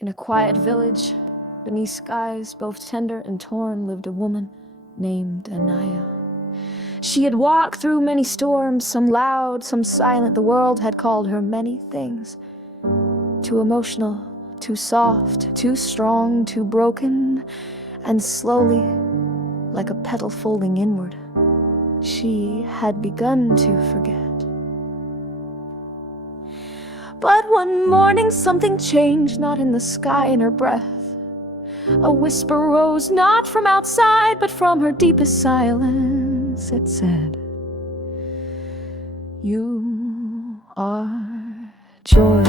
In a quiet village, beneath skies both tender and torn, lived a woman named Anaya. She had walked through many storms, some loud, some silent. The world had called her many things. Too emotional, too soft, too strong, too broken. And slowly, like a petal folding inward, she had begun to forget. But one morning something changed, not in the sky, in her breath. A whisper rose, not from outside, but from her deepest silence. It said, "You are joy."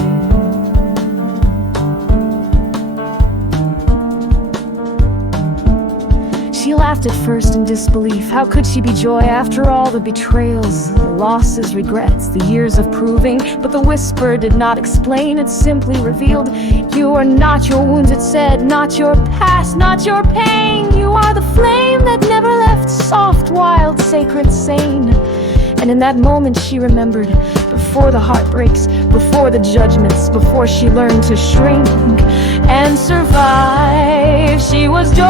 She laughed at first in disbelief. How could she be joy after all the betrayals, the losses, regrets, the years of proving? But the whisper did not explain, it simply revealed, "You are not your wounds," it said, "not your past, not your pain. You are the flame that never left, soft, wild, sacred, sane." And in that moment she remembered, before the heartbreaks, before the judgments, before she learned to shrink and survive, she was joy.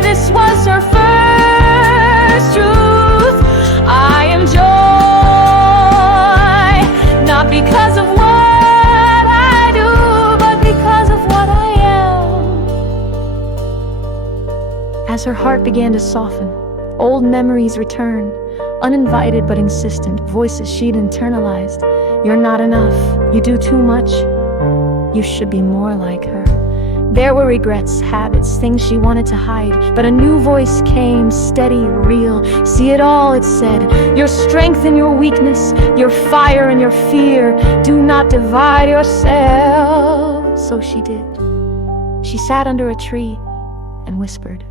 This was her first truth. I am joy, not because of what I do, but because of what I am. As her heart began to soften, old memories returned, uninvited but insistent, voices she'd internalized. "You're not enough, you do too much, you should be more like her." There were regrets, habits, things she wanted to hide, but a new voice came, steady, real. "See it all," it said, "your strength and your weakness, your fire and your fear. Do not divide yourself." So she did. She sat under a tree and whispered,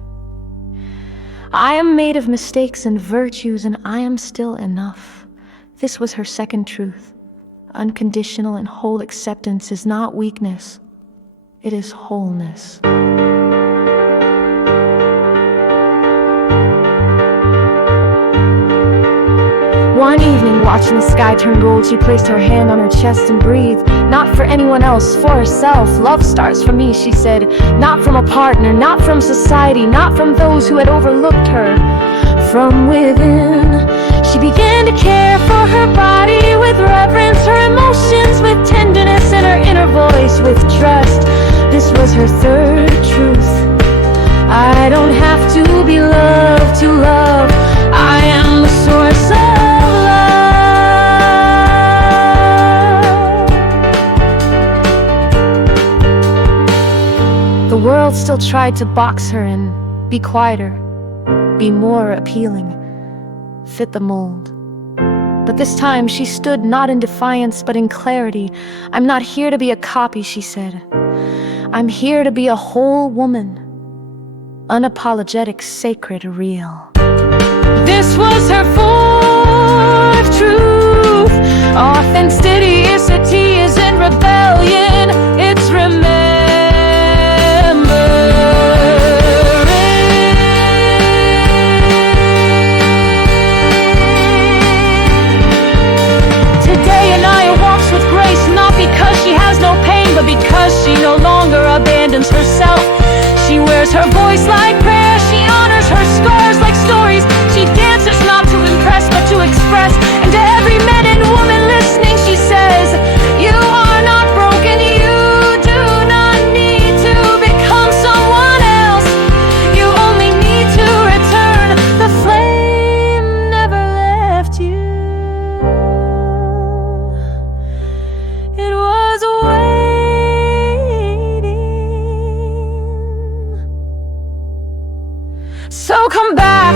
"I am made of mistakes and virtues, and I am still enough." This was her second truth. Unconditional and whole acceptance is not weakness, it is wholeness. One evening, watching the sky turn gold, she placed her hand on her chest and breathed. "Not for anyone else, for herself. Love starts from me," she said. "Not from a partner, not from society, not from those who had overlooked her. From within, she began to care for her body with reverence, her emotions with tenderness, and her inner voice with trust. This was her third truth. I don't have to be loved to love. I am the source of love. The world still tried to box her in, be quieter, be more appealing, fit the mold. But this time she stood not in defiance but in clarity. "I'm not here to be a copy," she said. "I'm here to be a whole woman, unapologetic, sacred, real." This was her fourth truth. Authenticity isn't rebellion, it's remembering. Today Anaya walks with grace, not because she has no pain, but because she no longer abandons herself. She wears her voice like prayer, she honors her scars like stories. She dances not to impress, but to express. And to every man and woman listening, she says, "You are not broken, you do not need to become someone else. You only need to return. The flame never left you. It was waiting. So come back.